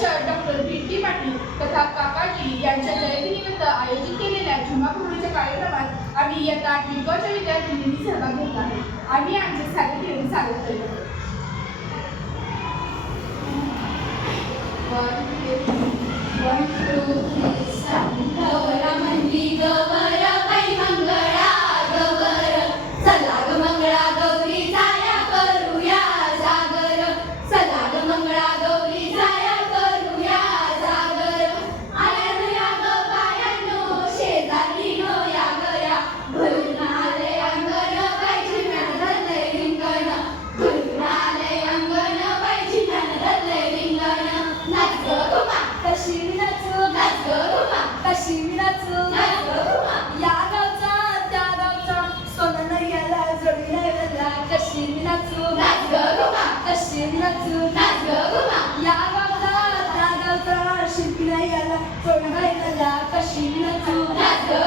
अध्यक्ष doctor BT. Patil तथा काकाजी यांच्या जयंतीनिमित्त आयोजित केलेल्या झुमापुरीच्या कार्यक्रमात आम्ही इयत्ता 8वी क च्या विद्यार्थ्यांनी सहभाग घेतला आहे. आम्ही आमचे सारे ठेवून स्वागत करूया. One, two, three, start. Gaura म्हणली गौर बाई मंगळा गौर, चला ग मंगळा गौरी जाया करूया जागर, चला ग मंगळा गौरी जाया करूया जागर. आल्या ग बायांनो शेजारीनो या गया, भरून आले अंगण बाईची म्यान धरले रिंगण, भरून आले अंगण बाईची म्यान धरले रिंगण. नाच ग घुमा कशी नाचू, नाच ग घुमा कशी नाचू, नाच ग घुमा. या गावचा त्या गावचा सोनं याला जोडीला वेला, कशी नाचू, नाच ग घुमा कशी नाचू, नाच ग घुमा. या गावचा त्या गावचा शिल्पीला याला सोनं याला, कशी नाचू, नाच ग